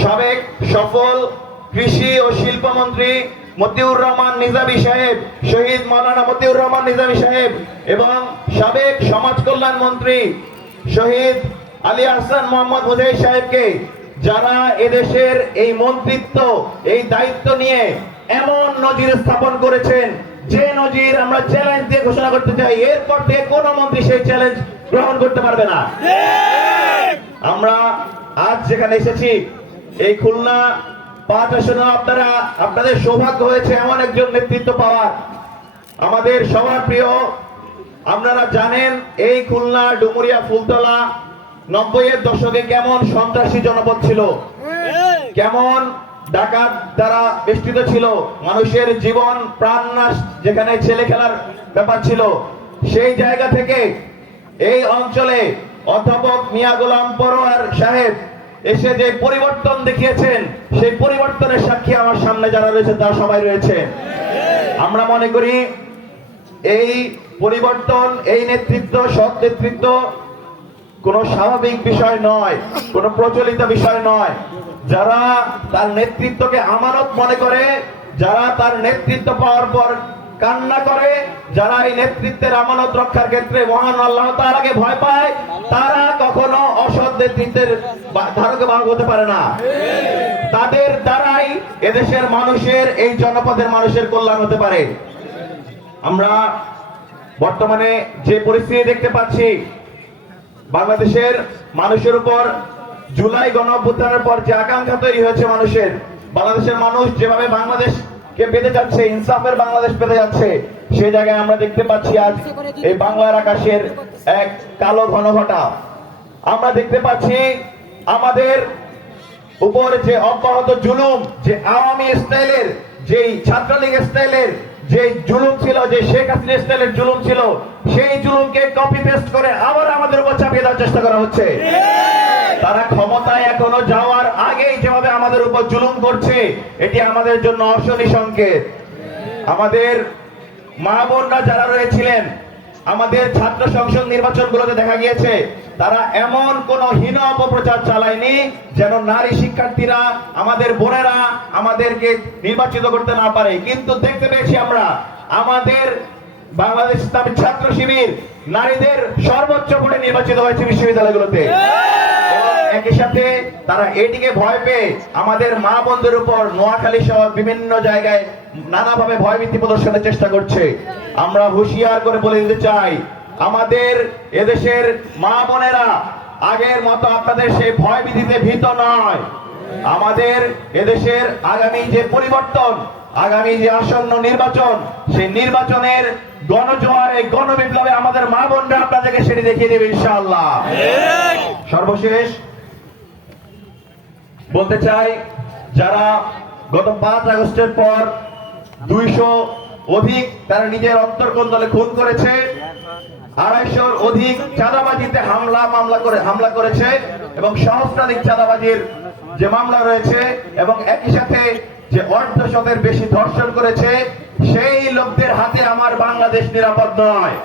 সাবেক সফল কৃষি ও শিল্পমন্ত্রী মতিউর রহমান নিজামী সাহেব শহীদ মাওলানা মতিউর রহমান নিজামী সাহেব এবং সাবেক সমাজ কল্যাণ মন্ত্রী শহীদ আলী আহসান মোহাম্মদ মুজাহিদ সাহেবকে যারা এদেশের এই মন্ত্রিত্ব এই দায়িত্ব নিয়ে এমন নজির স্থাপন করেছেন যে নজির আমরা চ্যালেঞ্জ দিয়ে ঘোষণা করতে চাই এরপর থেকে কোন মন্ত্রী সেই চ্যালেঞ্জ গ্রহণ করতে পারবে না। আমরা আজ যেখানে এসেছি এই খুলনা পাঁচ আসনে আপনারা, আপনাদের সৌভাগ্য হয়েছে এমন একজন নেতৃত্ব পাওয়ার। আমাদের সবার প্রিয়, আপনারা জানেন এই খুলনা ডুমুরিয়া ফুলতলা নব্বই এর দশকে কেমন সন্ত্রাসী জনপদ ছিল? কেমন ডাকাত দ্বারা বেষ্টিত ছিল? মানুষের জীবন প্রাণ নাশ যেখানে ছেলে খেলার ব্যাপার ছিল, সেই জায়গা থেকে এই অঞ্চলে অধ্যাপক মিয়া গোলাম পরোয়ার সাহেব এসে যে পরিবর্তন দেখিয়েছেন, সেই পরিবর্তনের সাক্ষী আমার সামনে যারা রয়েছে, তারা সবাই রয়েছেন আমরা মনে করি এই পরিবর্তন, এই নেতৃত্ব, সৎ নেতৃত্ব কোনো স্বাভাবিক বিষয় নয়, কোনো প্রচলিত বিষয় নয়। যারা তার নেতৃত্বকে আমানত মনে করে, যারা তার নেতৃত্ব পাওয়ার পর কান্না করে, যারা এই নেতৃত্বের আমানত রক্ষার ক্ষেত্রে মহান আল্লাহ তাআলাকে ভয় পায়, তারা কখনো অসৎ নেতৃত্বের বা- ধারকে ভাগ হতে পারে না। তাদের দ্বারাই এদেশের মানুষের, এই জনপদের মানুষের কল্যাণ হতে পারে। আমরা বর্তমানে যে পরিস্থিতি দেখতে পাচ্ছি, বাংলাদেশের মানুষের উপর জুলাই গণ অভ্যুত্থানের পর যে আকাঙ্ক্ষা তৈরি হয়েছে মানুষের, বাংলাদেশের মানুষ যেভাবে বাংলাদেশকে পেতে যাচ্ছে, ইনসাফের বাংলাদেশ পেতে যাচ্ছে, সেই জায়গায় আমরা দেখতে পাচ্ছি আজ এই বাংলার আকাশের এক কালো ঘনঘটা। আমরা দেখতে পাচ্ছি আমাদের উপর যে অব্যাহত জুলুম, যে আওয়ামী স্টাইলের, যেই ছাত্রলীগ স্টাইলের যে জুলুম ছিল, যে শেখ হাসিনা স্টাইলের জুলুম ছিল, সেই জুলুমকে কপি পেস্ট করে আবার আমাদের উপর চাপিয়ে দেওয়ার চেষ্টা করা হচ্ছে। তারা ক্ষমতায় এখনও যাওয়ার আগেই যেভাবে আমাদের উপর জুলুম করছে, এটি আমাদের জন্য অশনি সংকেত। আমাদের মা বোনরা যারা রয়েছিলেন আমাদের ছাত্র সংসদ নির্বাচনগুলোতে দেখা গিয়েছে, তারা এমন কোন হীন অপপ্রচার চালায়নি যেন নারী শিক্ষার্থীরা, আমাদের বোনেরা আমাদেরকে নির্বাচিত করতে না পারে। কিন্তু দেখতে পেয়েছি আমরা, আমাদের বাংলাদেশ ছাত্র শিবির নারীদের সর্বোচ্চ ভোটে নির্বাচিত হয়েছে বিশ্ববিদ্যালয়গুলোতে। সাথে তারা এটিকে ভয় পেয়ে আমাদের মা বোনদের উপর নোয়াখালী সহ বিভিন্ন জায়গায় নানাভাবে ভয়ভীতি প্রদর্শনের চেষ্টা করছে। আমরা হুঁশিয়ার করে বলে দিতে চাই আমাদের এদেশের মা বোনেরা আগের মতো আপনাদের সেই ভয়ভীতিতে ভীত নয়। আমাদের এদেশের আগামী যে পরিবর্তন আগামী যে আসন্ন নির্বাচন সেই নির্বাচনের গণজোয়ারে গণবিপ্লবে আমাদের মা বোনরা আপনাদেরকে সেটি দেখিয়ে দেবে ইনশাআল্লাহ। সর্বশেষ বলতে চাই, যারা গত পাঁচ আগস্টের পর দুইশো অধিক তারা নিজের অন্তর্কন্দলে খুন করেছে, আড়াইশোর অধিক চাঁদাবাজিতে হামলা, মামলা করে, হামলা করেছে এবং সহস্রাধিক চাঁদাবাজির যে মামলা রয়েছে এবং একই সাথে যে অর্ধ শতের বেশি ধর্ষণ করেছে, সেই লোকদের হাতে আমার বাংলাদেশ নিরাপদ নয়।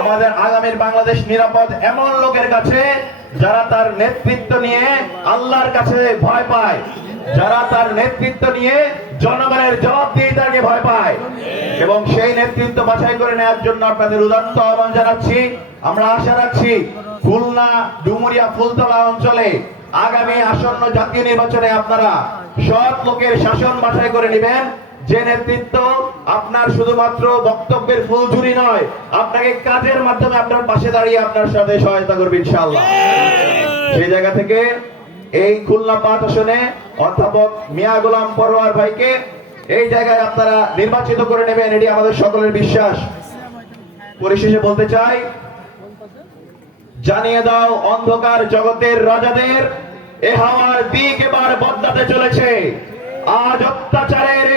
আমাদের আগামীর বাংলাদেশ নিরাপদ এমন লোকের কাছে যারা তার নেতৃত্ব নিয়ে আল্লাহর কাছে ভয় পায়, যারা তার নেতৃত্ব নিয়ে জনগণের জবাবদিহিতাকে ভয় পায় এবং সেই নেতৃত্ব বাছাই করে নেওয়ার জন্য আপনাদের উদাত্ত আহ্বান জানাচ্ছি। আমরা আশা রাখছি খুলনা, ডুমুরিয়া, ফুলতলা অঞ্চলে আগামী আসন্ন জাতীয় নির্বাচনে আপনারা সৎ লোকের শাসন বাছাই করে নেবেন। যে নেতৃত্ব আপনার শুধুমাত্র বক্তব্যের ফুলঝুরি নয় আপনাকে কাজের মাধ্যমে আপনার পাশে দাঁড়িয়ে আপনার সাথে সহায়তা করবে ইনশাআল্লাহ। সেই জায়গা থেকে এই খুলনা পাঁচ আসনে অধ্যাপক মিয়া গোলাম পরোয়ার ভাইকে এই জায়গায় আপনারা নির্বাচিত করে নেবেন এটি আমাদের সকলের বিশ্বাস। পরিশেষে বলতে চাই জানিয়ে দাও অন্ধকার জগতের রাজাদের এ হাওয়ার দিক এবার বদলাতে চলেছে। আজ অত্যাচারের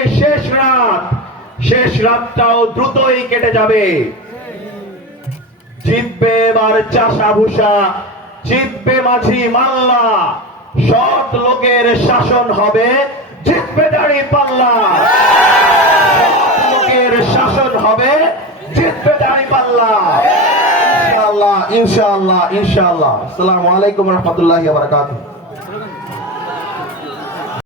রাতটাও দ্রুতই কেটে যাবে। জিতবে এবার চাষা ভূষা জিতবে মাঝি মাল্লা। সৎ লোকের শাসন হবে, জিতবে দাড়ি পাল্লা। লোকের শাসন হবে, জিতবে দাড়ি পাল্লা। ইনশাআল্লাহ ইনশাআল্লাহ আসসালামু আলাইকুম রহমতুল্লাহি বারাকাতুহু।